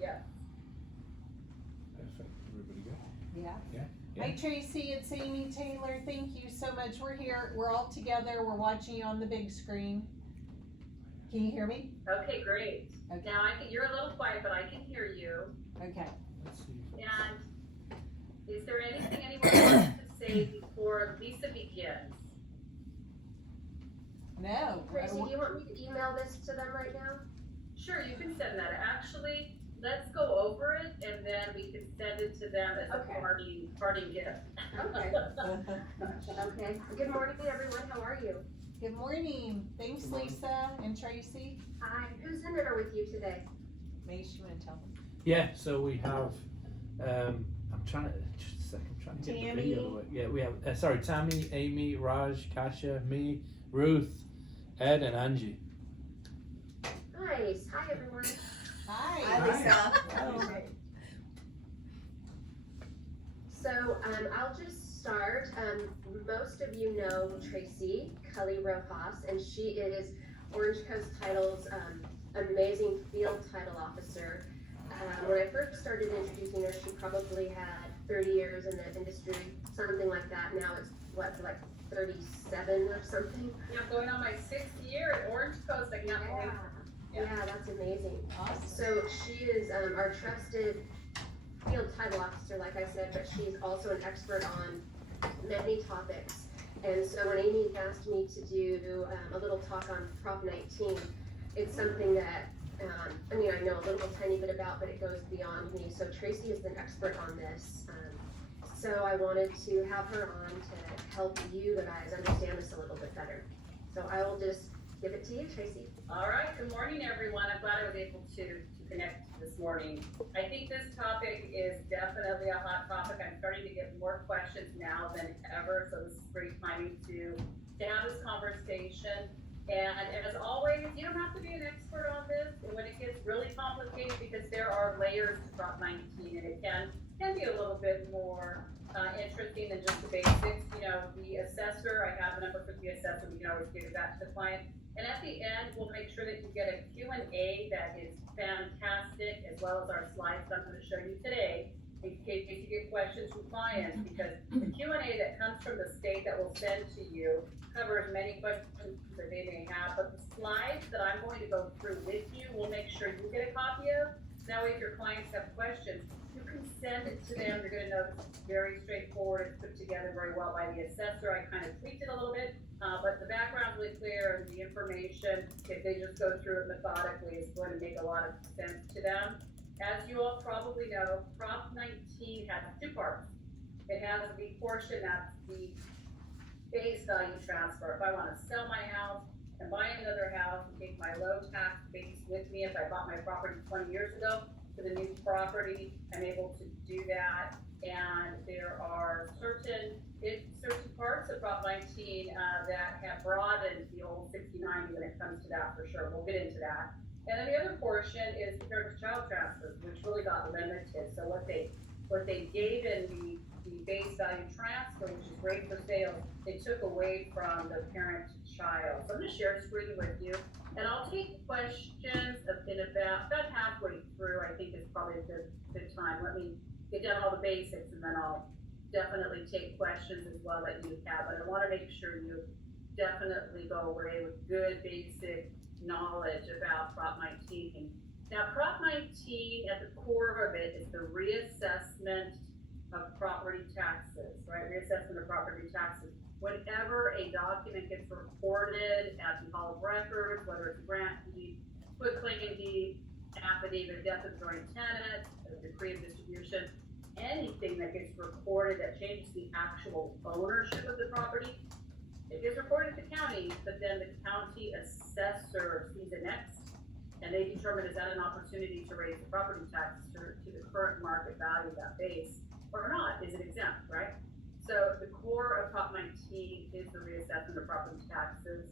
Yes. Perfect. Everybody good? Yeah. Yeah. Hi Tracy, it's Amy Taylor. Thank you so much. We're here. We're all together. We're watching you on the big screen. Can you hear me? Okay, great. Okay. Now you're a little quiet, but I can hear you. Okay. Let's see. And is there anything anyone wants to say before Lisa begins? No. Tracy, do you want me to email this to them right now? Sure, you can send that. Actually, let's go over it and then we can send it to them as Okay. a parting gift. Okay. Okay. Good morning, everyone. How are you? Good morning. Thanks, Good morning. Lisa and Tracy. Hi. Who's in there with you today? Mace, you want to tell them? Yeah, so we have, I'm trying to, just a second, I'm trying to get the Tammy. video away. Yeah, we have, sorry, Tammy, Amy, Raj, Kasha, me, Ruth, Ed, and Angie. Nice. Hi, everyone. Hi. Hi, Lisa. Hello. So I'll just start. Most of you know Tracy Cully Rojas, and she is Orange Coast Title's amazing field title officer. When I first started introducing her, she probably had 30 years in the industry, something like that. Now it's what, like 37 or something? Yeah, I'm going on my 6th year at Orange Coast. I can't believe it. Yeah, that's amazing. Awesome. So she is our trusted field title officer, like I said, but she's also an expert on many topics. And so when Amy asked me to do a little talk on Prop 19, it's something that, I mean, I know a little tiny bit about, but it goes beyond me. So Tracy is an expert on this. So I wanted to have her on to help you guys understand this a little bit better. So I will just give it to you, Tracy. All right, good morning, everyone. I'm glad I was able to connect this morning. I think this topic is definitely a hot topic. I'm starting to get more questions now than ever, so this is great timing to have this conversation. And as always, you don't have to be an expert on this when it gets really complicated, because there are layers to Prop 19, and it can be a little bit more interesting than just the basics. You know, the assessor, I have a number for the assessor, we can always give it back to the client. And at the end, we'll make sure that you get a Q&A that is fantastic, as well as our slides that I'm going to show you today, in case you get questions from clients, because the Q&A that comes from the state that we'll send to you covers many questions that they may have, but the slides that I'm going to go through with you, we'll make sure you get a copy of. That way, if your clients have questions, you can send it to them. You're going to notice it's very straightforward. It's put together very well by the assessor. I kind of tweaked it a little bit, but the background's really clear, and the information, if they just go through it methodically, is going to make a lot of sense to them. As you all probably know, Prop 19 has 2 parts. It has the portion that's the base value transfer. If I want to sell my house and buy another house and take my low tax base with me, if I bought my property 20 years ago for the new property, I'm able to do that. And there are certain parts of Prop 19 that have broadened the old 60/90 when it comes to that, for sure. We'll get into that. And then the other portion is the parent to child transfers, which really got limited. So what they gave in the base value transfer, which is great for sales, they took away from the parent to child. So I'm going to share a screen with you, and I'll take questions in about halfway through. I think is probably a good time. Let me get down all the basics, and then I'll definitely take questions as well that you have. But I want to make sure you definitely go away with good basic knowledge about Prop 19. Now, Prop 19 at the core of it is the reassessment of property taxes, right? Reassessment of property taxes. Whenever a document gets recorded at the Hall of Records, whether it's a grant deed, quitclaim deed, affidavit of death of joint tenant, a decree of distribution, anything that gets recorded that changes the actual ownership of the property, it gets recorded at the county, but then the county assessor sees it next, and they determine, is that an opportunity to raise the property tax to the current market value of that base, or not? Is it exempt, right? So the core of Prop 19 is the reassessment of property taxes,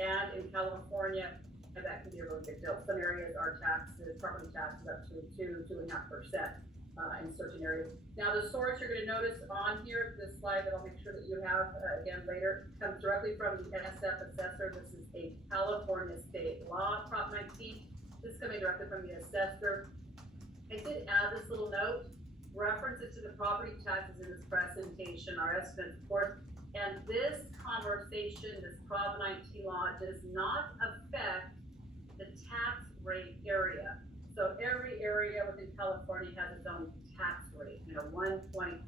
and in California, that can be a really big deal. Some areas are taxes, property taxes up to 2.5%. In certain areas. Now the source you're going to notice on here, this slide that I'll make sure that you have again later, comes directly from the NSF assessor. This is a California state law, Prop 19. This is coming directly from the assessor. I did add this little note, references to the property taxes in this presentation are estimates, of course, and this conversation, this Prop 19 law does not affect the tax rate area. So every area within California has its own tax rate, 1.25%,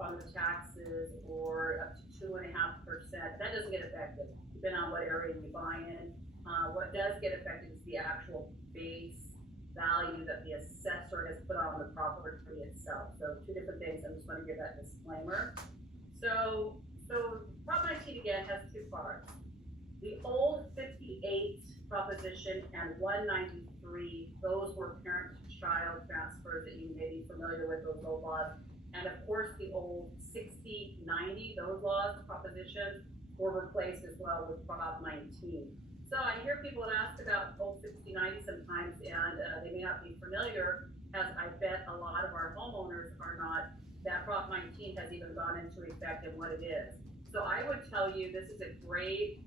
on the taxes, or up to 2.5%. That doesn't get affected, depending on what area you buy in. What does get affected is the actual base value that the assessor has put on the property itself. So two different things. I just want to give that disclaimer. So Prop 19 again has two parts. The old 58 proposition and 193, those were parent-to-child transfers that you may be familiar with, those old laws. And of course, the old 60-90, those laws, propositions, were replaced as well with Prop 19. So I hear people ask about old 60-90 sometimes, and they may not be familiar, as I bet a lot of our homeowners are not. That Prop 19 has even gone into effect and what it is. So I would tell you this is a great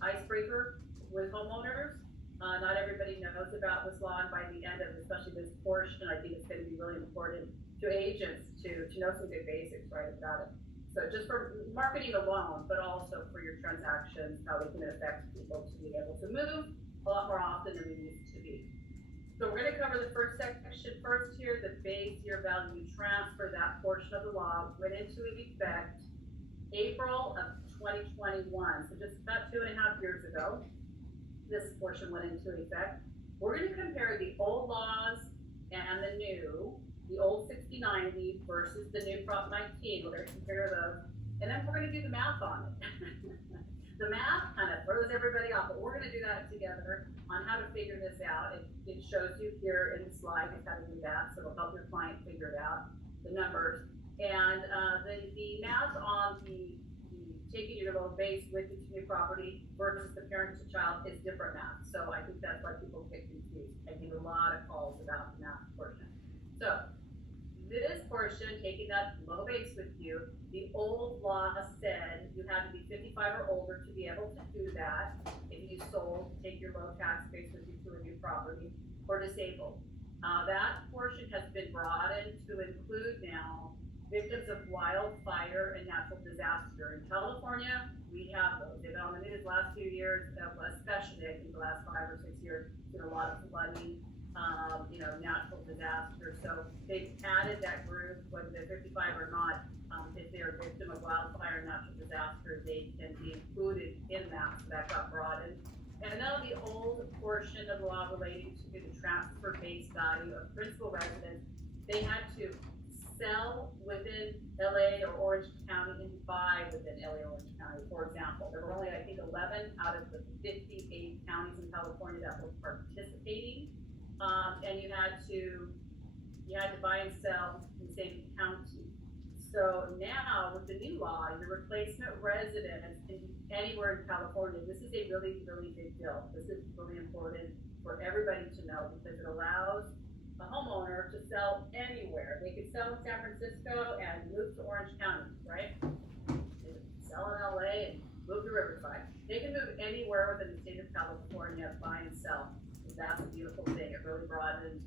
icebreaker with homeowners. Not everybody knows about this law, and by the end of especially this portion, I think it's going to be really important to agents to know some good basics right about it. So just for marketing alone, but also for your transactions, how they can affect people to be able to move a lot more often than we used to be. So we're going to cover the first section first here, the base year value transfer. That portion of the law went into effect April of 2021, so just about 2.5 years ago, this portion went into effect. We're going to compare the old laws and the new, the old 60-90 versus the new Prop 19. We're going to compare those, and then we're going to do the math on it. The math kind of throws everybody off, but we're going to do that together on how to figure this out. It shows you here in the slide how to do that, so it'll help your client figure it out, the numbers. And the math on the taking your loan base with the new property versus the parent to child is different math. So I think that's why people get confused. I get a lot of calls about the math portion. So this portion, taking that low base with you, the old law said you had to be 55 or older to be able to do that if you sold, take your low tax base with you to a new property, or disabled. That portion has been broadened to include now victims of wildfire and natural disaster. In California, we have those. They've been on the news the last few years, especially I think the last 5 or 6 years, been a lot of flooding, natural disaster. So they've added that group, whether they're 55 or not, if they're a victim of wildfire and natural disaster, they can be included in that. So that got broadened. And now the old portion of the law relating to the transfer base value of principal residence, they had to sell within LA or Orange County and buy within LA or Orange County. For example, there were only, I think, 11 out of the 58 counties in California that were participating, and you had to buy and sell in the same county. So now with the new law, your replacement residence can be anywhere in California. This is a really, really big deal. This is really important for everybody to know because it allows a homeowner to sell anywhere. They could sell in San Francisco and move to Orange County, right? They could sell in LA and move to Riverside. They can move anywhere within the state of California, buy and sell. That's a beautiful thing. It really broadened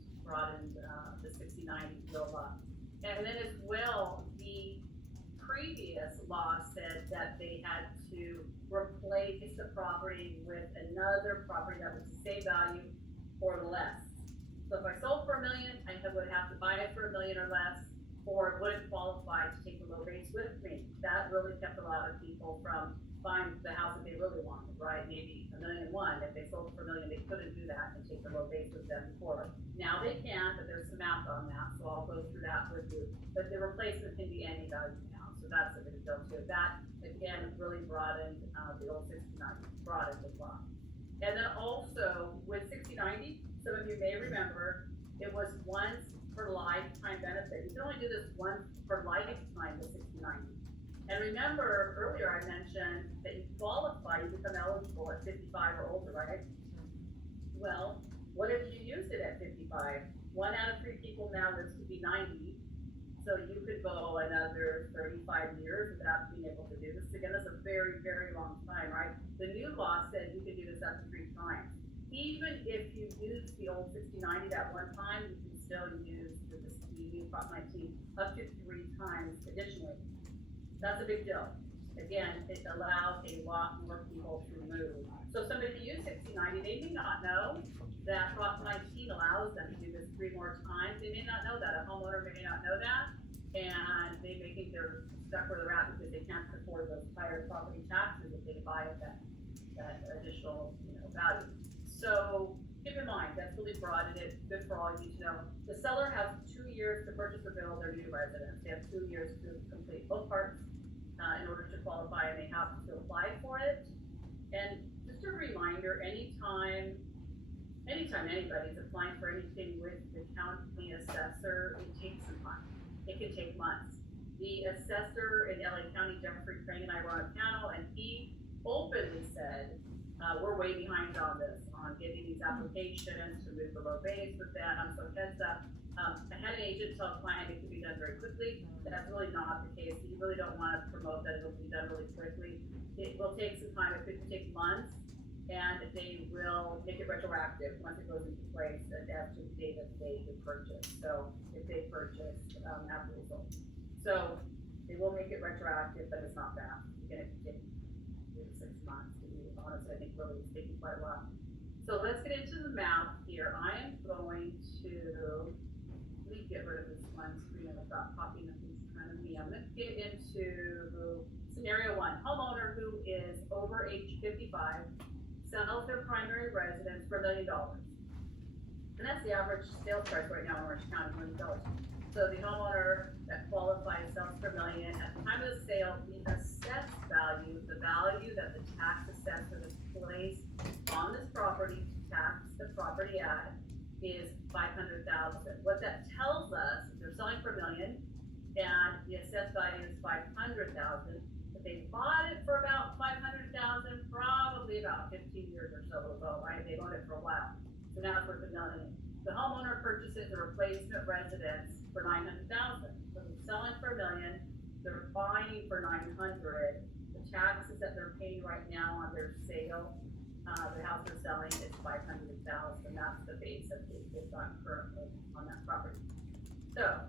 the 60-90 bill law. And then as well, the previous law said that they had to replace the property with another property that was the same value or less. So if I sold for $1 million, I would have to buy it for $1 million or less, or it wouldn't qualify to take the low base with me. That really kept a lot of people from buying the house that they really wanted, right? Maybe $1.1 million. If they sold it for $1 million, they couldn't do that and take the low base with them before. Now they can, but there's some math on that, so I'll go through that with you. But the replacement can be any value now, so that's a big deal too. That, again, really broadened the old 60-90, broadened the law. And then also with 60-90, some of you may remember, it was once per lifetime benefit. You can only do this once per lifetime with 60-90. And remember, earlier I mentioned that you qualify, you become eligible at 55 or older, right? Well, what if you use it at 55? 1 out of 3 people now lives to be 90. So you could go another 35 years without being able to do this. Again, that's a very, very long time, right? The new law said you could do this up to 3 times. even if you use the old 60/90 that one time, you can still use the new Prop 19 up to 3 times additionally. That's a big deal. Again, it allows a lot more people to move. So somebody who used 60/90, they may not know that Prop 19 allows them to do this 3 more times. They may not know that. A homeowner may not know that, and they may think they're stuck where they're at because they can't afford those higher property taxes if they buy at that additional, value. So keep in mind, that's really broad, and it's good for all you to know. The seller has 2 years to purchase or build their new residence. They have 2 years to complete both parts in order to qualify, and they have to apply for it. And just a reminder, anytime anybody's applying for anything with the county assessor, it takes some time. It can take months. The assessor in LA County, Jeffrey Crane, and I were on a panel, and he openly said, we're way behind on this, on getting these applications to move below base with them, so heads up. I had an agent tell a client it could be done very quickly. That's really not the case. You really don't want to promote that it'll be done really quickly. It will take some time. It could take months, and they will make it retroactive once it goes into place after the date that they purchase. So if they purchase after the result, so they will make it retroactive, but it's not fast. You're gonna take 6 months to be honest. I think really it's taking quite a while. So let's get into the math here. I am going to, let me get rid of this one screen I've got popping up in front of me. I'm gonna get into scenario 1. Homeowner who is over age 55 sells their primary residence for $1 million. And that's the average sales price right now in Orange County, $1 million. So the homeowner that qualifies sells for $1 million. At the time of the sale, the assessed value, the value that the tax assessor has placed on this property to tax the property at, is $500,000. What that tells us is they're selling for $1 million, and the assessed value is $500,000. If they bought it for about $500,000, probably about 15 years or so ago, right? They've owned it for a while, so now it's worth $1 million. The homeowner purchases a replacement residence for $900,000. So they're selling for $1 million, they're buying for $900,000. The taxes that they're paying right now on their sale, the house they're selling is $500,000. That's the base that they've got currently on that property. So,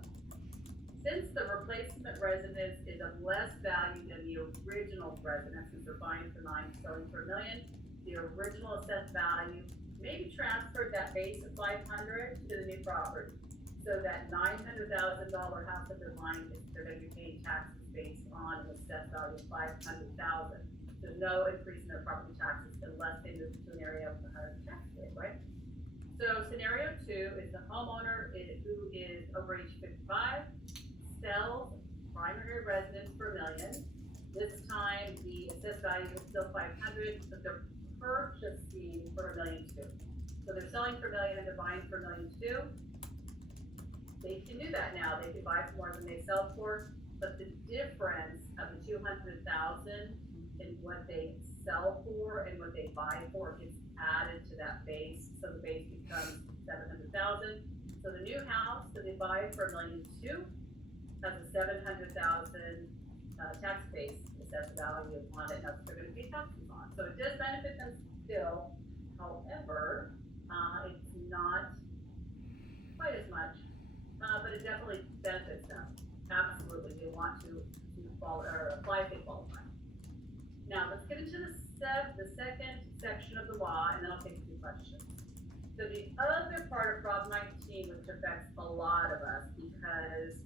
since the replacement residence is of less value than the original residence, since they're buying for $900,000, selling for $1 million, the original assessed value maybe transferred that base of $500,000 to the new property. So that $900,000 house that they're buying, they're going to be paying taxes based on an assessed value of $500,000. There's no increase in their property taxes unless they move to an area of the higher tax rate, right? So scenario 2 is the homeowner who is over age 55, sells primary residence for $1 million. This time the assessed value is still $500,000, but they're purchasing for $1.2 million. So they're selling for $1 million and they're buying for $1.2 million. They can do that now. They can buy for more than they sell for, but the difference of the $200,000 in what they sell for and what they buy for gets added to that base. So the base becomes $700,000. So the new house that they buy for $1.2 million has a $700,000 tax base assessed value on it. That's what they're going to pay taxes on. So it does benefit them still. However, it's not quite as much, but it definitely benefits them. Absolutely, they want to follow or apply if they qualify. Now let's get into the second section of the law, and then I'll take a few questions. So the other part of Prop 19, which affects a lot of us, because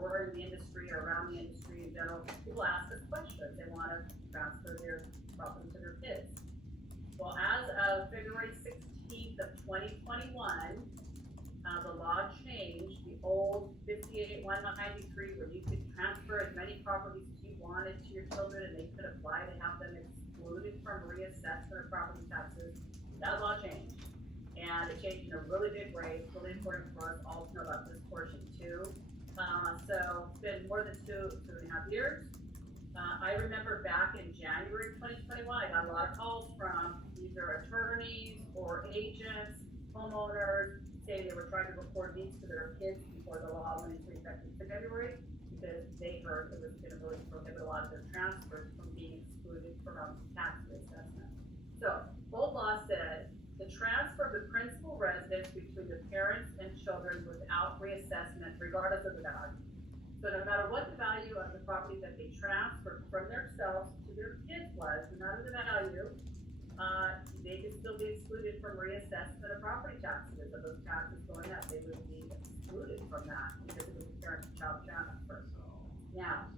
we're in the industry or around the industry in general, people ask us questions. They want to transfer their property to their kids. Well, as of February 16th of 2021, the law changed. The old 58-193, where you could transfer as many properties as you wanted to your children, and they could apply to have them excluded from reassessment of property taxes. That law changed, and it changed in a really big way. It's really important for us all to know about this portion too. So it's been more than 2.5 years. I remember back in January 2021, I got a lot of calls from either attorneys or agents, homeowners, saying they were trying to record these to their kids before the law went into effect in February, because they heard it was going to really prohibit a lot of their transfers from being excluded from tax assessment. So, old law said the transfer of the principal residence between the parents and children without reassessment regardless of the value. So no matter what the value of the property that they transferred from themselves to their kids was, no matter the value, they could still be excluded from reassessment of property taxes. Of those taxes going up, they would be excluded from that because it was a parent-to-child transfer. Now,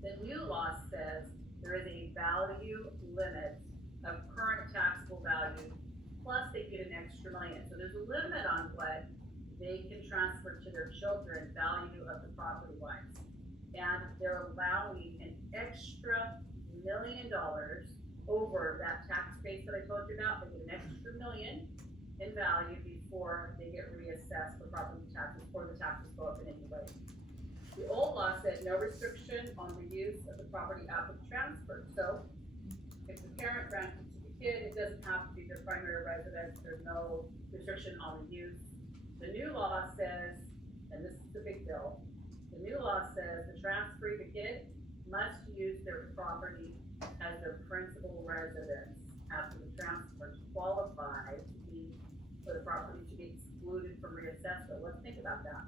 the new law says there is a value limit of current taxable value, plus they get an extra million. So there's a limit on what they can transfer to their children, value of the property wise. And they're allowing an extra $1 million over that tax base that I told you about. They get an extra million in value before they get reassessed for property taxes, or the taxes go up in any way. The old law said no restriction on the use of the property after the transfer. So if the parent grants it to the kid, it doesn't have to be their primary residence. There's no restriction on the use. The new law says, and this is the big deal, the new law says the transferee, the kid, must use their property as their principal residence after the transfer to qualify to be, for the property to be excluded from reassessment. Let's think about that.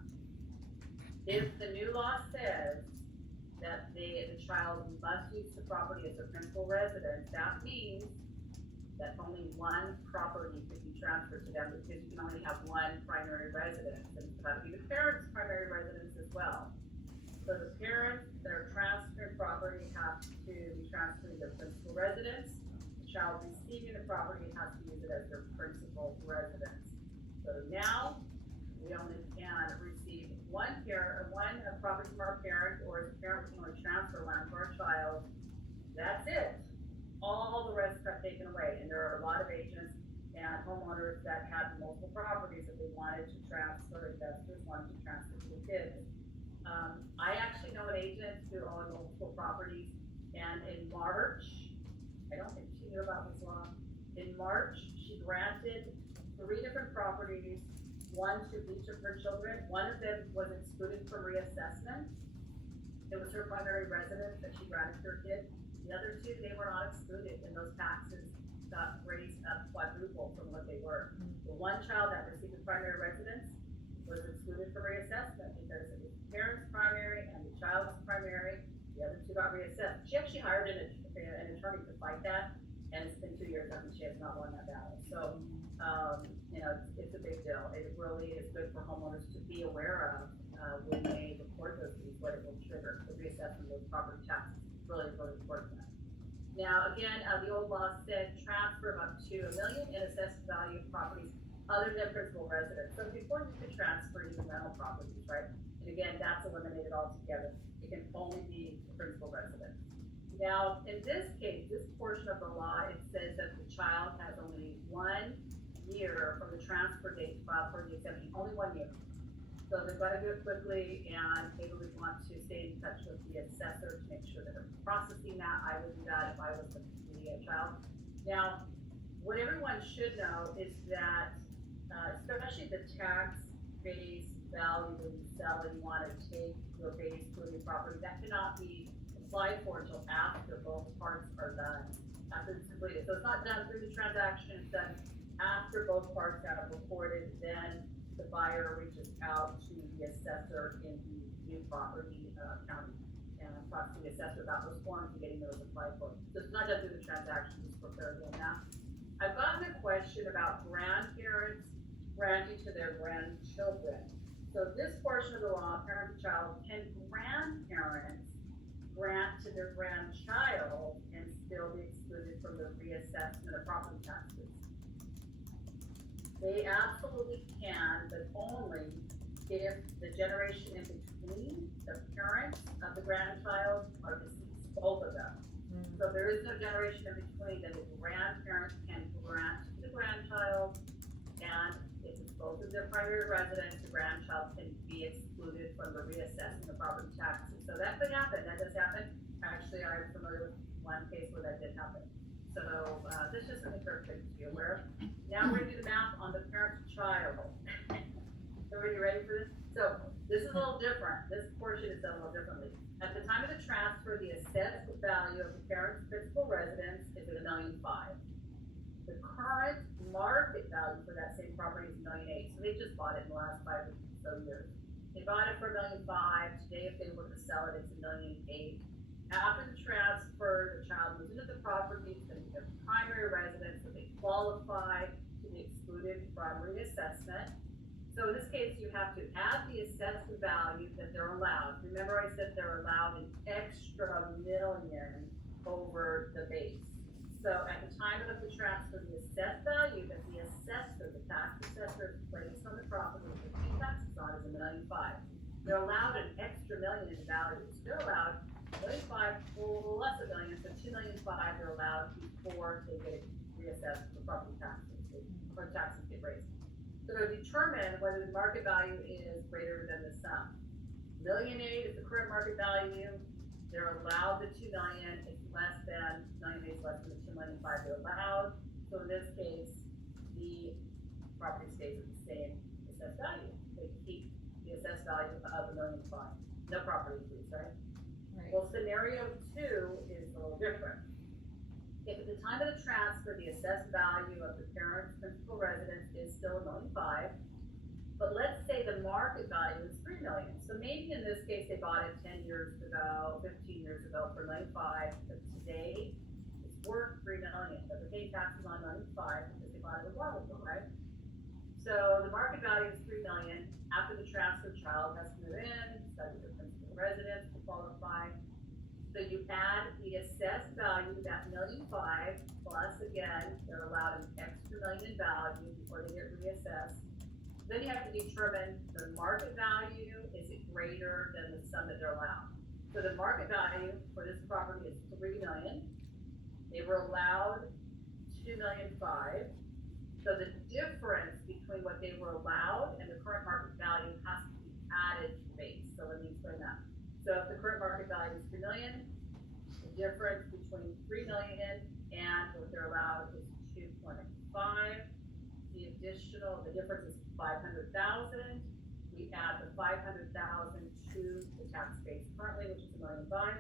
If the new law says that the child must use the property as their principal residence, that means that only one property could be transferred to them because you can only have one primary residence, and it's got to be the parent's primary residence as well. So the parents that are transferring property have to be transferring their principal residence. The child receiving the property has to use it as their principal residence. So now we only can receive one parent, or one property from our parent, or as a parent, we can only transfer one for our child. That's it. All the rest got taken away, and there are a lot of agents and homeowners that had multiple properties that they wanted to transfer, investors wanted to transfer to the kids. I actually know an agent who owned multiple properties, and in March, I don't think she knew about this law. In March, she granted 3 different properties, one to each of her children. One of them was excluded from reassessment. It was her primary residence that she granted to her kid. The other 2, they were not excluded, and those taxes got raised up quadruple from what they were. The one child that received the primary residence was excluded from reassessment because it was the parent's primary and the child's primary. The other 2 got reassessed. She actually hired an attorney to fight that, and it's been 2 years and she has not won that battle. So, you know, it's a big deal. It really is good for homeowners to be aware of when they report those things, what it will trigger. The reassessment of those property taxes is really, really important. Now, again, the old law said transfer of up to $1 million in assessed value of properties other than principal residence. So before you could transfer even rental properties, right? And again, that's eliminated altogether. It can only be principal residence. Now, in this case, this portion of the law, it says that the child has only 1 year from the transfer date to file for the exemption, only 1 year. So they've got to do it quickly, and they would want to stay in touch with the assessor to make sure that they're processing that. I would do that if I was the child. Now, what everyone should know is that, especially the tax base value when you sell and you want to take your base for your property, that cannot be applied for until after both parts are done, after it's completed. So it's not done through the transaction, it's done after both parts have reported. Then the buyer reaches out to the assessor in the new property county and talks to the assessor about those forms and getting those applied for. So it's not done through the transaction, just for clarity on that. I've gotten a question about grandparents granting to their grandchildren. So this portion of the law, parent to child, can grandparents grant to their grandchild and still be excluded from the reassessment of property taxes? They absolutely can, but only if the generation in between the parents of the grandchild are deceased, both of them. So there is no generation in between, then the grandparent can grant to the grandchild, and if it's both of their primary residence, the grandchild can be excluded from the reassessment of property taxes. So that could happen, that does happen. Actually, I'm familiar with one case where that did happen. So this is something for everybody to be aware of. Now we're gonna do the math on the parent-child. Everybody ready for this? So this is a little different. This portion is done a little differently. At the time of the transfer, the assessed value of the parent's principal residence is $1.5 million. The current market value for that same property is $1.8 million, so they just bought it in the last 5 or so years. They bought it for $1.5 million, today if they were to sell it, it's $1.8 million. After the transfer, the child moves into the property, it's gonna be their primary residence, so they qualify to be excluded from reassessment. So in this case, you have to add the assessed value that they're allowed. Remember I said they're allowed an extra million over the base. So at the time of the transfer, the assessed value that the assessor, the tax assessor, placed on the property with the taxes on is $1.5 million. They're allowed an extra million in value. So they're allowed $1.5 million plus $1 million, so $2.5 million they're allowed before they get reassessed for property taxes, or taxes get raised. So to determine whether the market value is greater than the sum. $1.8 million is the current market value. They're allowed the $2 million. It's less than $1.8 million, is less than the $2.5 million they're allowed. So in this case, the property stays at the same assessed value. They keep the assessed value of $1.5 million. No property increase, right? Right. Well, scenario 2 is a little different. If at the time of the transfer, the assessed value of the parent's principal residence is still $1.5 million, but let's say the market value is $3 million. So maybe in this case, they bought it 10 years ago, 15 years ago for $1.5 million, but today it's worth $3 million, but they're paying taxes on $1.5 million because they bought it a while ago, right? So the market value is $3 million. After the transfer, child has to move in, study their principal residence to qualify. So you add the assessed value, that $1.5 million, plus again, they're allowed an extra million in value before they get reassessed. Then you have to determine the market value, is it greater than the sum that they're allowed? So the market value for this property is $3 million. They were allowed $2.5 million. So the difference between what they were allowed and the current market value has to be added to the base. So let me explain that. So if the current market value is $3 million, the difference between $3 million and what they're allowed is 2.5. The difference is 500,000. We add the 500,000 to the tax base currently, which is $1.5 million,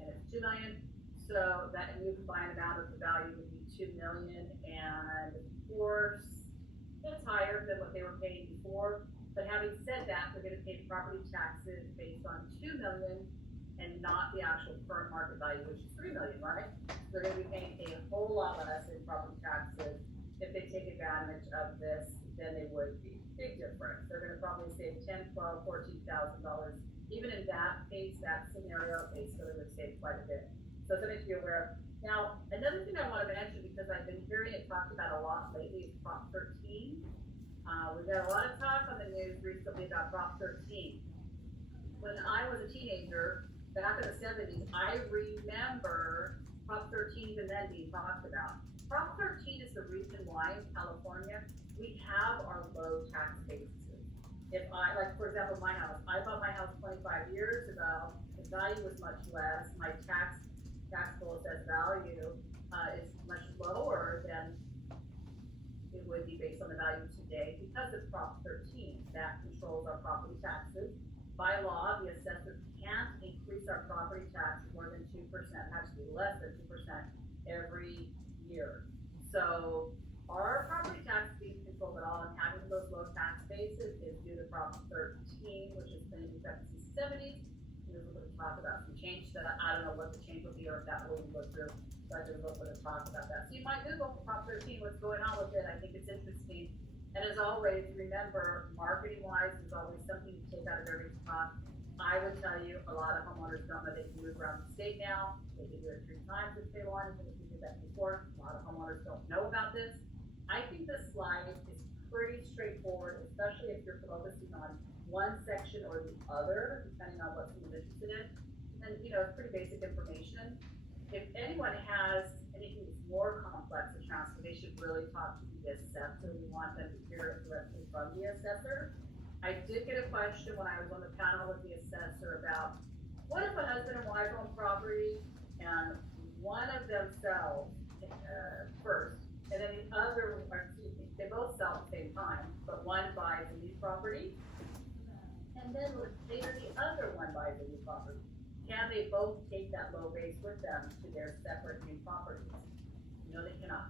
and it's $2 million. So that new combined amount of the value would be $2 million, and of course, it's higher than what they were paying before. But having said that, they're gonna pay property taxes based on $2 million and not the actual current market value, which is $3 million, right? They're gonna be paying a whole lot less in property taxes if they take advantage of this than they would be. Big difference. They're gonna probably save $10,000, $12,000, $14,000. Even in that case, that scenario, they still would save quite a bit. So something to be aware of. Now, another thing I wanna mention, because I've been hearing it talked about a lot lately, is Prop 13. We've got a lot of talk on the news recently about Prop 13. When I was a teenager, back in the 70s, I remember Prop 13 even then being talked about. Prop 13 is the reason why in California, we have our low tax bases. If I, like for example, my house, I bought my house 25 years ago, the value was much less, my taxable assessed value is much lower than it would be based on the value today because of Prop 13 that controls our property taxes. By law, the assessor can't increase our property tax more than 2%, it has to be less than 2% every year. So our property tax being controlled at all and having those low tax bases is due to Prop 13, which has been in effect since the 70s. And we're going to talk about some change that I don't know what the change will be or if that will go through. So I'm going to talk about that. So you might Google Prop 13, what's going on with it. I think it's interesting. And as always, remember, marketing-wise, there's always something to take out of every talk. I would tell you, a lot of homeowners don't know they can move around the state now. They can do it 3 times if they want, even if we did that before. A lot of homeowners don't know about this. I think this slide is pretty straightforward, especially if you're focusing on one section or the other, depending on what someone's interested in. And, you know, it's pretty basic information. If anyone has anything that's more complex to transfer, they should really talk to the assessor. We want them to hear it directly from the assessor. I did get a question when I was on the panel with the assessor about, what if a husband and wife own property and one of them sells first, and then the other, or excuse me, they both sell at the same time, but one buys a new property, and then later the other one buys a new property. Can they both take that low base with them to their separate new properties? No, they cannot.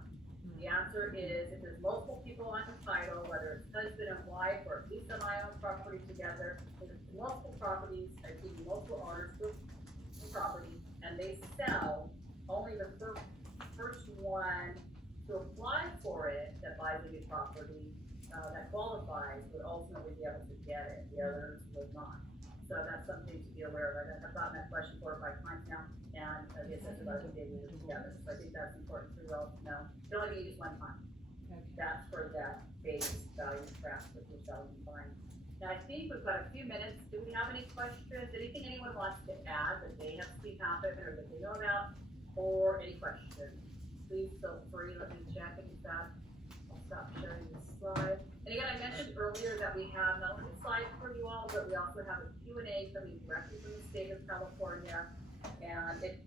The answer is, if there's multiple people on the title, whether it's husband and wife, or Lisa and I own property together, if there's multiple properties, I think multiple owners to the property, and they sell, only the first one to apply for it that buys a new property, that qualifies, would ultimately be able to get it, the others would not. So that's something to be aware of. I've gotten that question 4 or 5 times now, and the assessor doesn't get it together, so I think that's important for you all to know. You only get used one time. That's for that base value trap that you're selling and buying. Now, I think we've got a few minutes. Do we have any questions? Anything anyone wants to add that they have seen happen or that they know about, or any questions? Please feel free. Let me check and that. I'll stop sharing this slide. And again, I mentioned earlier that we have not only slides for you all, but we also have a Q&A coming directly from the state of California. And it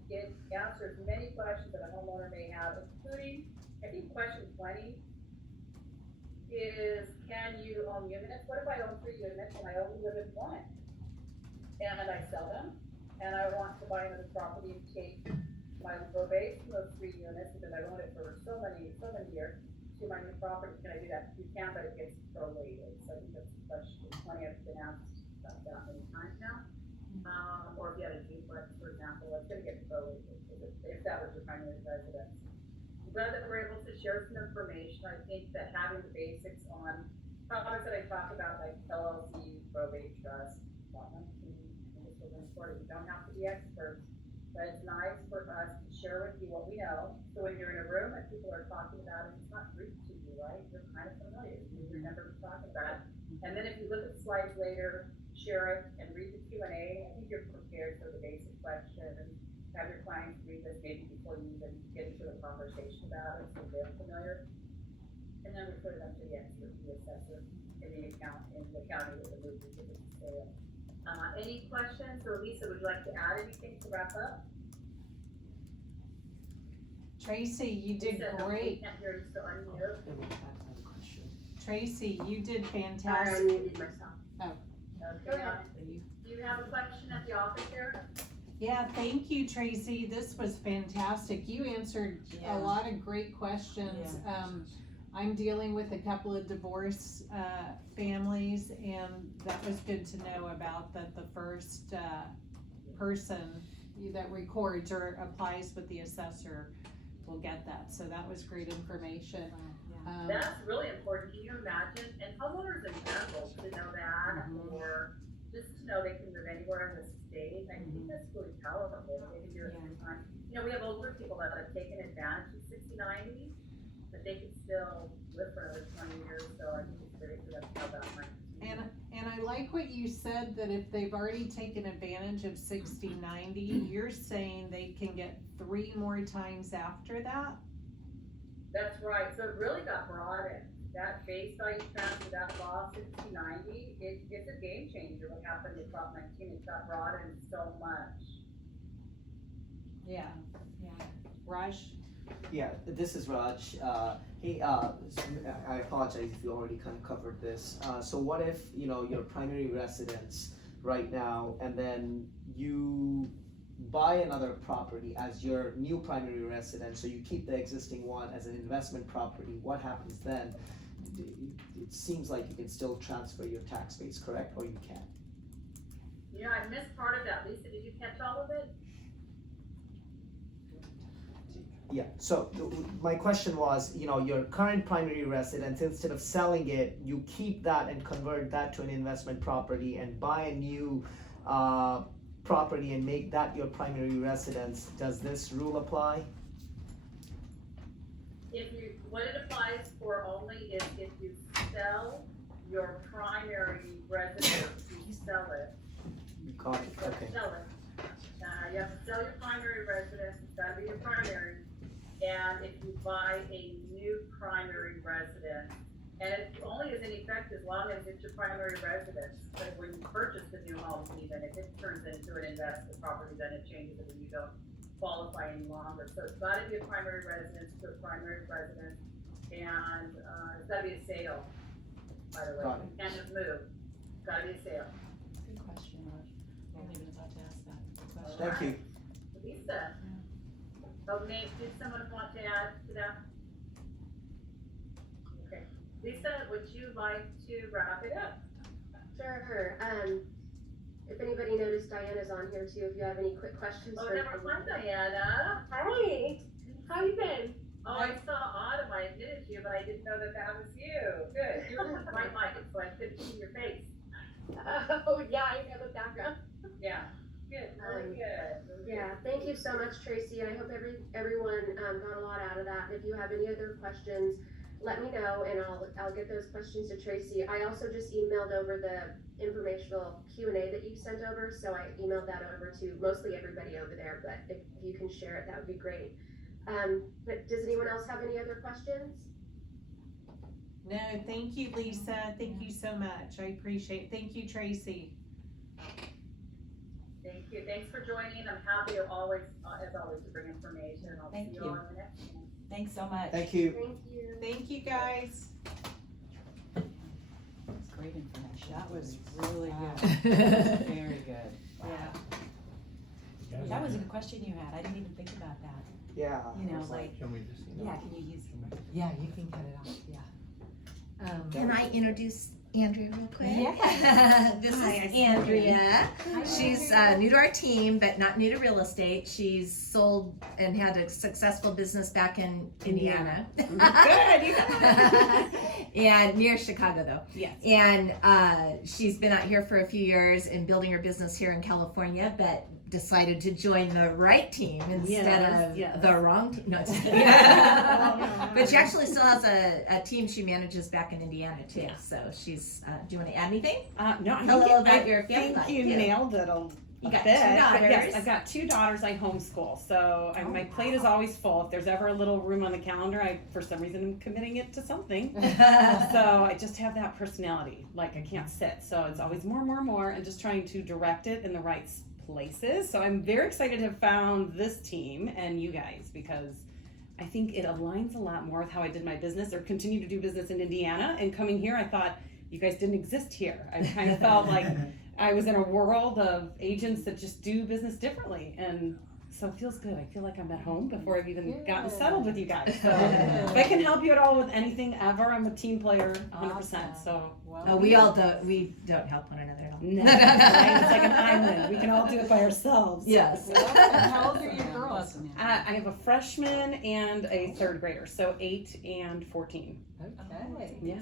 answers many questions that a homeowner may have, including, I think, question 20 is, can you own units? What if I own 3 units and I only live in 1? And I sell them, and I want to buy another property and take my probate from those 3 units because I've owned it for so many years to my new property. Can I do that? You can, but it gets prorated. So I think that's question 20. I've been asked about that many times now. Or if you had a duplex, for example, it's going to get prorated if that was your primary residence. I'm glad that we're able to share some information. I think that having the basics on topics that I talk about, like LLC, probate trust, you don't have to be experts, but it's nice for us to share with you what we know. So when you're in a room and people are talking about it, it's not Greek to you, right? You're kind of familiar. You remember talking about it. And then if you look at the slides later, share it and read the Q&A, I think you're prepared for the basic question and have your clients read this maybe before you even get into a conversation about it, so they're familiar. And then refer them to the expert, the assessor in the county with the movement of the sale. Any questions? Or Lisa, would you like to add anything to wrap up? Tracy, you did Lisa, great. I can't hear you, so unmute. Tracy, you did Sorry, I fantastic. muted myself. Okay, now, do you have a question at the office here? Yeah, thank you, Tracy. This was fantastic. You answered a lot of great questions. I'm dealing with a couple of divorce families, and that was good to know about that the first person that records or applies with the assessor will get that. So that was great information. That's really important. Can you imagine? And homeowners in general to know that, or just to know they can live anywhere in the state. I think that's really powerful. They can do it anytime. You know, we have older people that have taken advantage of 60/90, but they can still live for another 20 years. So I think it's great for them to know that money. And I like what you said, that if they've already taken advantage of 60/90, you're saying they can get 3 more times after that? That's right. So it really got broadened. That base value transfer, that law 60/90, it's a game changer. What happened in Prop 19, it got broadened so much. Yeah. Raj? Yeah, this is Raj. Hey, I apologize if you already kind of covered this. So what if, your primary residence right now, and then you buy another property as your new primary residence, so you keep the existing one as an investment property, what happens then? It seems like you can still transfer your tax base, correct? Or you can't? Yeah, I missed part of that. Lisa, did you catch all of it? Yeah, so my question was, your current primary residence, instead of selling it, you keep that and convert that to an investment property and buy a new property and make that your primary residence. Does this rule apply? What it applies for only is if you sell your primary residence, you sell it. Got it, okay. Sell it. You have to sell your primary residence, it's gotta be your primary. And if you buy a new primary residence, and it only is in effect as long as it's your primary residence. But when you purchase the new home, even if it turns into an investment property, then it changes it and you don't qualify any longer. So it's gotta be a primary residence to a primary residence, and it's gotta be a sale, by the way. Got it. You can't just move, it's gotta be a sale. Good question, Raj. I wasn't even about to ask that. Good question. Thank you. Lisa. Oh, Nate, did someone want to add to that? Lisa, would you like to wrap it up? Sure. If anybody noticed, Diana's on here too, if you have any quick questions Oh, for never mind, Diana. Hi, how you been? Oh, I saw Autumn, I admitted you, but I didn't know that that was you. Good, you're right minded, so I couldn't see your face. Oh, yeah, I have a background. Yeah, good, really good. Really good. Yeah, thank you so much, Tracy, and I hope everyone got a lot out of that. If you have any other questions, let me know, and I'll get those questions to Tracy. I also just emailed over the informational Q&A that you sent over, so I emailed that over to mostly everybody over there, but if you can share it, that would be great. But does anyone else have any other questions? No, thank you, Lisa. Thank you so much. I appreciate it. Thank you, Tracy. Thank you, thanks for joining. I'm happy to always, as always, to bring information. I'll see Thank you you. on the next one. Thanks so much. Thank you. Thank you. Thank you, guys. That's great information. That was Wow. really Wow. good. Very good. Yeah. That was a good question you had. I didn't even think about that. Yeah. You know, like, Can we just, yeah, can you use, Yeah, you can cut it off, yeah. Can I introduce Andrea real quick? Yeah. This Hi, is I see Andrea. Hi, She's new to our team, but not new to real estate. She's sold and had a successful business back in Indiana. Good, you got And near Chicago, though. Yes. And she's been out here for a few years and building her business here in California, but decided to join the right team instead of yes. the wrong team. No, just kidding. But she actually still has a team she manages back in Indiana too. Yeah. So she's. Do you want to add anything? No, I Tell think, a little about I your family think life, you too. nailed it a You bit. got two but Yes, daughters. I've got 2 daughters. I homeschool, so my plate is always full. If there's ever a little room on the calendar, I for some reason am committing it to something. So I just have that personality. Like I can't sit, so it's always more, and just trying to direct it in the right places. So I'm very excited to have found this team and you guys because I think it aligns a lot more with how I did my business or continue to do business in Indiana. And coming here, I thought you guys didn't exist here. I kind of felt like I was in a world of agents that just do business differently. And so it feels good. I feel like I'm at home before I've even gotten settled with you guys. So if I can help you at all with anything ever, I'm a team player 100%. So Oh, we don't help one another at all. no, right? It's like an island. We can all do it by ourselves. Yes. How old are your girls? I have a freshman and a 3rd grader, so 8 and 14. Okay. Yeah.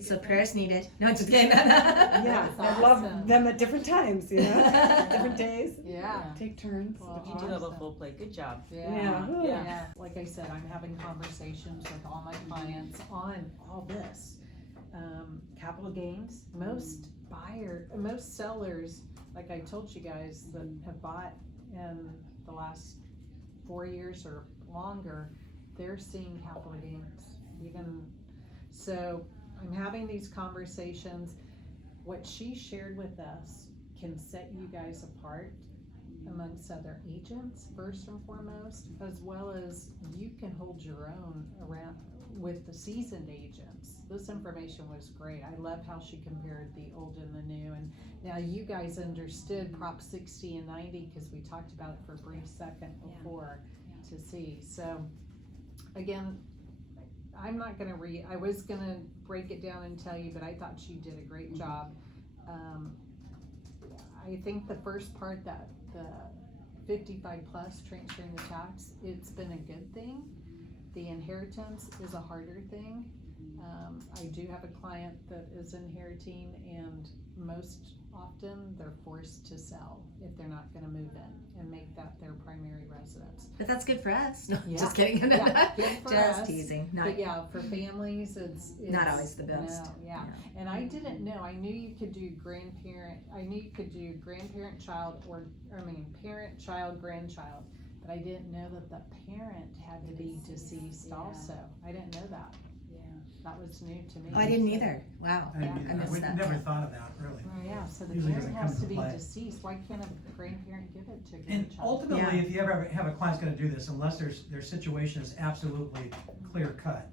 So prayers needed. No, just kidding. Yeah, That's I love awesome. them at different times, you know, different days. Yeah. Take turns. Well, you do have a full plate. Good job. Yeah. Yeah. Like I said, I'm having conversations with all my clients on all this. Capital gains, most sellers, like I told you guys, that have bought in the last 4 years or longer, they're seeing capital gains. Even so, I'm having these conversations. What she shared with us can set you guys apart amongst other agents, first and foremost, as well as you can hold your own around with the seasoned agents. This information was great. I love how she compared the old and the new, and now you guys understood Prop 60 and 90 because we talked about it for a brief second before to see. So again, I'm not gonna I was gonna break it down and tell you, but I thought she did a great job. I think the first part, that the 55 plus transferring the tax, it's been a good thing. The inheritance is a harder thing. I do have a client that is inheriting, and most often they're forced to sell if they're not gonna move in and make that their primary residence. But that's good for us. No, Yeah. just kidding. Yeah, good for Just us. teasing. Not, But yeah, for families, it's not always the best. No, yeah. And I didn't know. I knew you could do grandparent, child, or parent, child, grandchild. But I didn't know that the parent had to be deceased also. I didn't know that. Yeah. That was new to me. Oh, I didn't either. Wow. Yeah, I missed we that. never thought of that, really. Yeah, so the Usually parent doesn't has come to to be play. deceased. Why can't a grandparent give it to a And grandchild? ultimately, if you ever have a client's gonna do this, unless their situation is absolutely clear cut,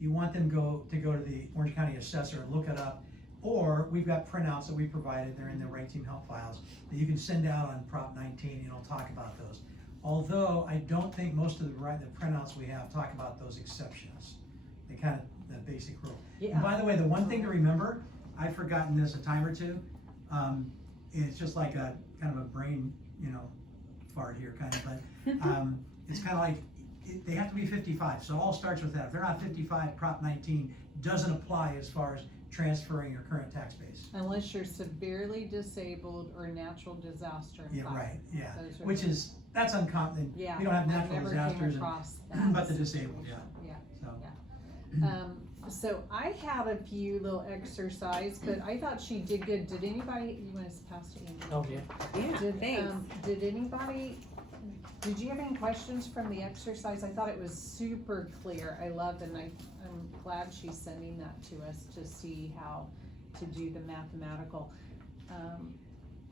you want them to go to the Orange County Assessor and look it up, or we've got printouts that we provided, they're in the Right Team Help files, that you can send out on Prop 19, and it'll talk about those. Although I don't think most of the printouts we have talk about those exceptions. They kind of, the basic rule. Yeah. And by the way, the one thing to remember, I've forgotten this a time or two, it's just like a kind of a brain, fart here kind of, but it's kind of like, they have to be 55, so it all starts with that. If they're not 55, Prop 19 doesn't apply as far as transferring your current tax base. Unless you're severely disabled or natural disaster. Yeah, impact. right, yeah, Those are which the- is, that's uncommon, Yeah. we don't have I natural never came disasters, across that but the disabled, yeah, Yeah. so. So I had a few little exercise, but I thought she did good. Did anybody, you want to pass to Amy? Oh, yeah. Yeah, Did, thanks. did anybody, did you have any questions from the exercise? I thought it was super clear. I loved it, and I'm glad she's sending that to us to see how to do the mathematical.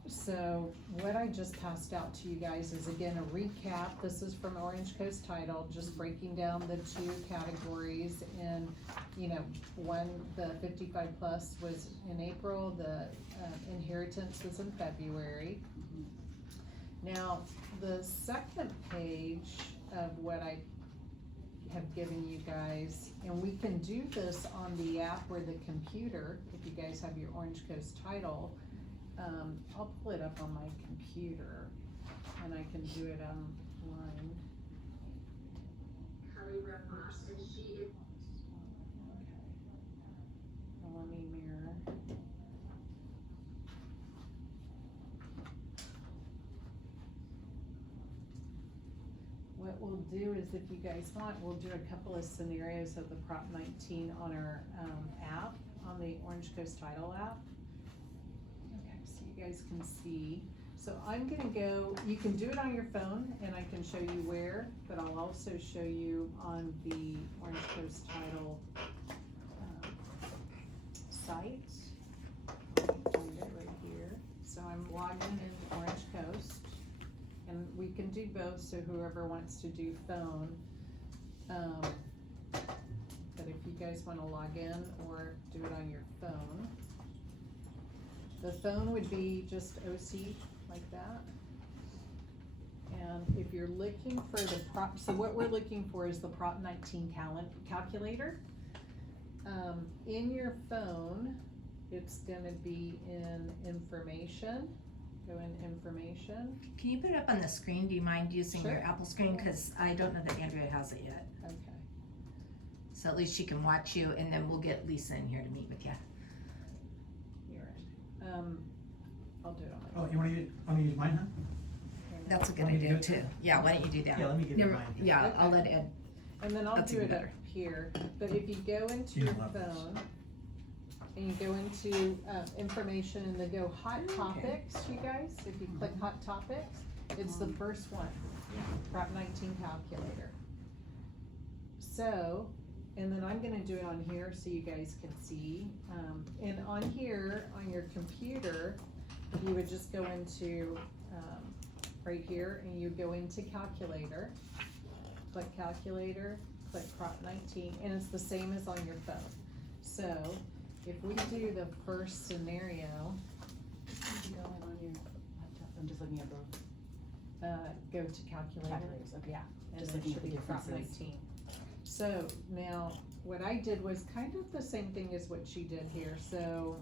So what I just passed out to you guys is again a recap. This is from Orange Coast Title, just breaking down the two categories. And one, the 55 plus was in April, the inheritance was in February. Now, the second page of what I have given you guys, and we can do this on the app or the computer, if you guys have your Orange Coast Title. I'll pull it up on my computer, and I can do it online. Well, let me mirror. What we'll do is, if you guys want, we'll do a couple of scenarios of the Prop 19 on our app, on the Orange Coast Title app. Okay, so you guys can see. So I'm gonna go, you can do it on your phone, and I can show you where, but I'll also show you on the Orange Coast Title site. I'll find it right here. So I'm logging in Orange Coast. And we can do both, so whoever wants to do phone. But if you guys wanna log in or do it on your phone. The phone would be just OC like that. And if you're looking for the prop, so what we're looking for is the Prop 19 calculator. In your phone, it's gonna be in information. Go in information. Can you put it up on the screen? Do you mind using your Sure. Apple screen? Cause I don't know that Andrea has it yet. Okay. So at least she can watch you, and then we'll get Lisa in here to meet with you. You're in. I'll do it on my. Oh, you wanna use mine, huh? That's a good Want me to idea do it too. Yeah, why don't you do that? Yeah, let me give you Never- mine. Yeah, Okay. I'll let Ed. And then I'll That's do even it up better. here, but if you go into You your love this. phone, and you go into, information, and then go hot topics, you guys, if you click hot topics, it's the first one, Prop 19 calculator. So, and then I'm gonna do it on here so you guys can see, and on here, on your computer, you would just go into, right here, and you go into calculator, click calculator, click Prop 19, and it's the same as on your phone. So, if we do the first scenario, You're only on your laptop, I'm just looking at both go to calculator, calculators, okay. yeah, and Just then it looking should at the be Prop differences. 19. So, now, what I did was kind of the same thing as what she did here, so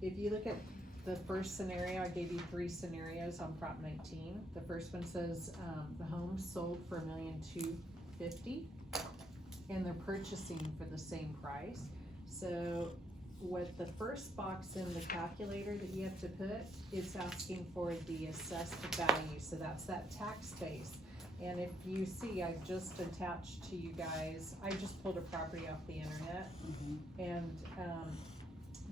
if you look at the first scenario, I gave you 3 scenarios on Prop 19. The first one says, the home sold for $1,250,000, and they're purchasing for the same price. So what the first box in the calculator that you have to put, it's asking for the assessed value, so that's that tax base. And if you see, I've just attached to you guys, I just pulled a property off the internet, and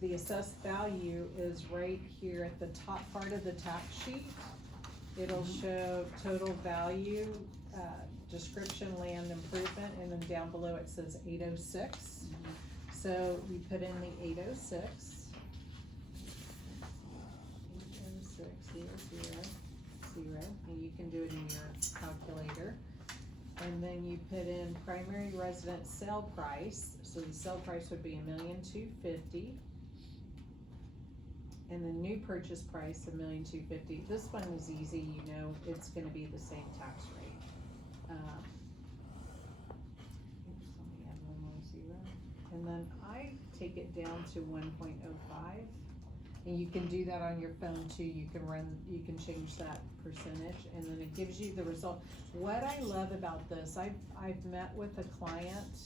the assessed value is right here at the top part of the tax sheet. It'll show total value, description, land improvement, and then down below it says 806. So you put in the 806. 806,000, and you can do it in your calculator. And then you put in primary residence sale price, so the sale price would be $1,250,000. And the new purchase price of $1,250,000. This one is easy, you know, it's gonna be the same tax rate. Oops, let me add one more and then I take it down to 1.05. And you can do that on your phone too, you can change that percentage, and then it gives you the result. What I love about this, I've met with a client,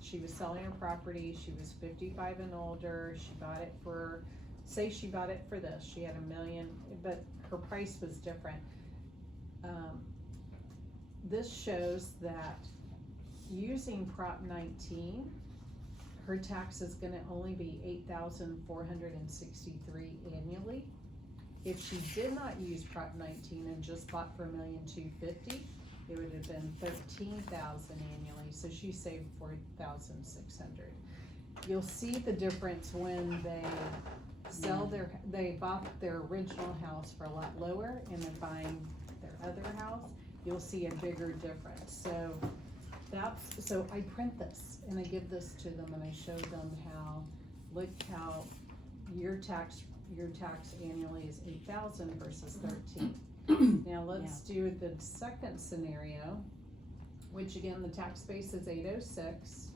she was selling her property, she was 55 and older, she bought it for this, she had $1 million, but her price was different. This shows that using Prop 19, her tax is gonna only be $8,463 annually. If she did not use Prop 19 and just bought for $1,250,000, it would have been $13,000 annually, so she saved $4,600. You'll see the difference when they they bought their original house for a lot lower and they're buying their other house, you'll see a bigger difference. So I print this and I give this to them and I show them look how your tax annually is 8,000 versus 13. Now let's do the second scenario, which again, the tax base is 806.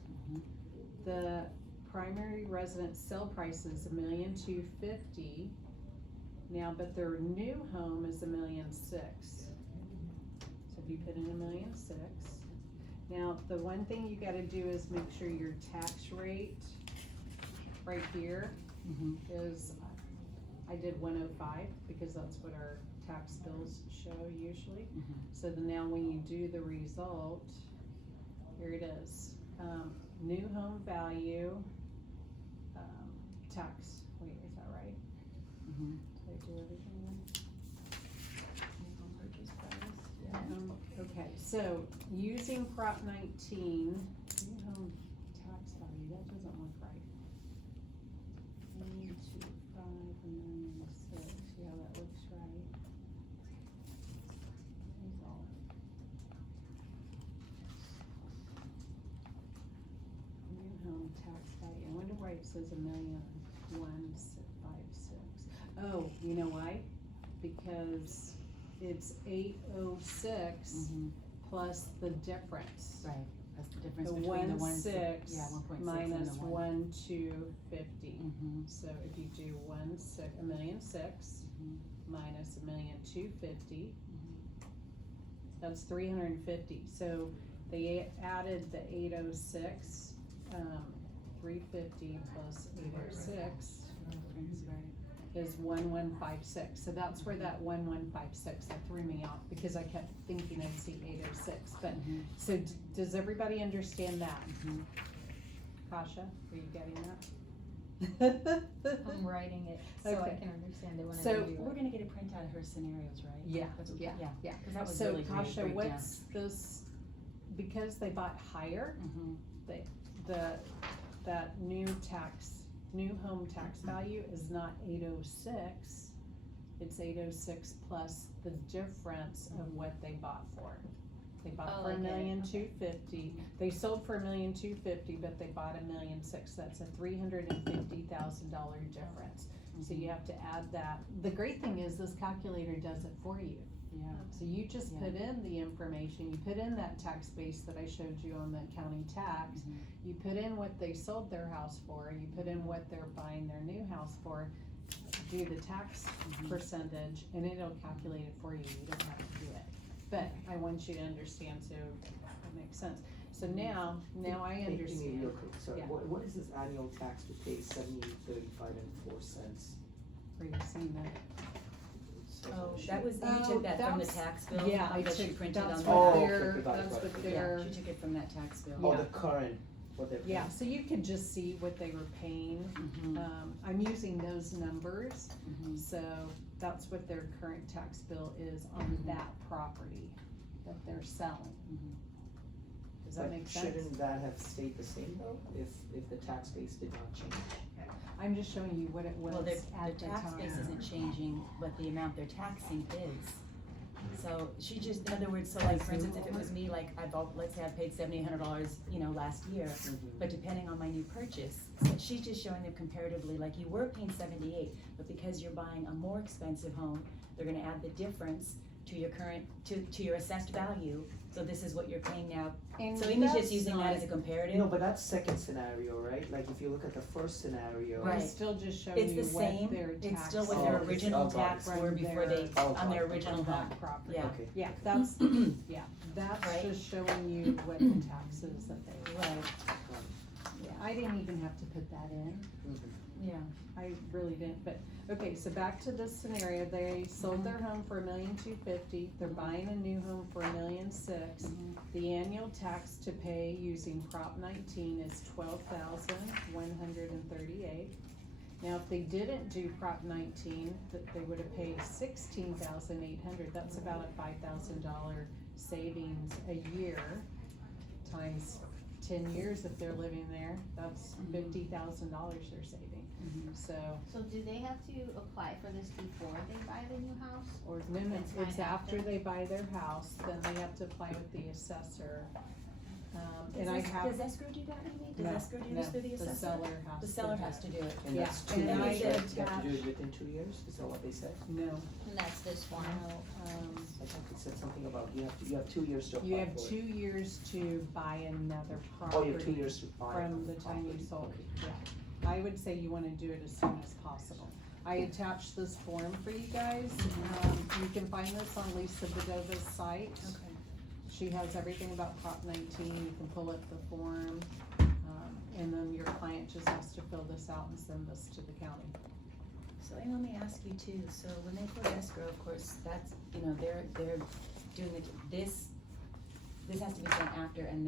The primary residence sale price is $1,250,000 now, but their new home is $1,600,000. So if you put in $1,600,000. Now, the one thing you gotta do is make sure your tax rate right here is, I did 105 because that's what our tax bills show usually. So then now when you do the result, here it is. New home value, tax, wait, is that right? Did I do everything then? Okay, so using Prop 19, new home tax value, that doesn't look right. 125 and then 6, yeah, that looks right. Result. New home tax value, I wonder why it says 1,156. Oh, you know why? Because it's 806 plus the difference. Right, that's the difference The between the 1.6 1.6 minus and the 1,250. So if you do 1,600,000 minus 1,250,000, that's 350. So they added the 806, 350 plus 806 is 1156. So that's where that 1156, that threw me off because I kept thinking I'd see 806. But so does everybody understand that? Kasha, are you getting that? I'm writing it so Okay. I can understand it when So- I do We're it. gonna get a printout of her scenarios, right? Yeah, That's what- yeah. Cause that was So really great Kasha, breakdown. what's this, because they bought higher, that new home tax value is not 806, it's 806 plus the difference of what they bought for. They bought Oh, for I get it. $1,250,000, they sold for $1,250,000, but they bought $1,600,000, that's a $350,000 difference. So you have to add that. The great thing is this calculator does it for you. Yeah. So you just put in the information, you put in that tax base that I showed you on the county tax, you put in what they sold their house for, you put in what they're buying their new house for, do the tax percentage, and it'll calculate it for you, you don't have to do it. But I want you to understand, so it makes sense. So now I Give me understand. real quick, sorry, Yeah. what is this annual tax to pay, 78.35 Were you seeing that? Oh, that was, you Oh, took that from the that's- tax bill? Yeah, I that she took, printed that's on Oh, what the. okay, they're, got it, that's got what it, they're. She took it from that tax bill. Oh, Yeah. the current, what they're paying. Yeah, so you could just see what they were paying. I'm using those numbers, so that's what their current tax bill is on that property that they're selling. Does that But make sense? shouldn't that have stayed the same though, if the tax base did not change? I'm just showing you what it was Well, their at the tax base time. isn't changing, but the amount they're taxing is. So she just, in other words, so like, for instance, if it was me, like, let's say I paid $7,800, last year, but depending on my new purchase, she's just showing them comparatively, like, you were paying 78, but because you're buying a more expensive home, they're gonna add the difference to your current, to your assessed value, so so this is what you're paying now. And So Amy's that's just using that as a comparative. No, but that's second scenario, right? Like if you look at the first scenario. Right. It's still just showing It's you the what same, their it's tax still what Oh, their it's- original oh, got it. tax were from before their- they, Oh, on their got it. original from home. that property. Yeah. Okay. Yeah, that's, yeah, that's Right. just showing you what the taxes that they. Right, Yeah, I didn't even have to put that in. yeah. I really didn't, but, okay, so back to this scenario, they sold their home for $1,250,000, they're buying a new home for $1,600,000. The annual tax to pay using Prop 19 is $12,138. Now, if they didn't do Prop 19, they would have paid $16,800, that's about a $5,000 savings a year, times 10 years if they're living there, that's $50,000 they're saving. So, So do they have to apply for this before they buy the new house, or? no, no, It's it's fine after after? they buy their house, then they have to apply with the assessor. And I Does have, escrow do that, Amy? no, Does escrow do no, this through the the assessor? seller has to. The seller do has it. to do it. And Yeah, that's 2 and years, I right? You have to do attach- it within 2 years, is that what they said? No, And that's this one. no, I thought they said something about you have 2 years to apply you have for it. 2 years to buy another Oh, you property. have 2 years to buy. From the time you property. sold, Okay. yeah. I would say you wanna do it as soon as possible. I attached this form for you guys, you can find this on Lisa Bedova's site. Okay. She has everything about Prop 19, you can pull up the form, and then your client just has to fill this out and send this to the county. So Amy, let me ask you too, so when they put escrow, of course, that's, they're doing this has to be done after, and then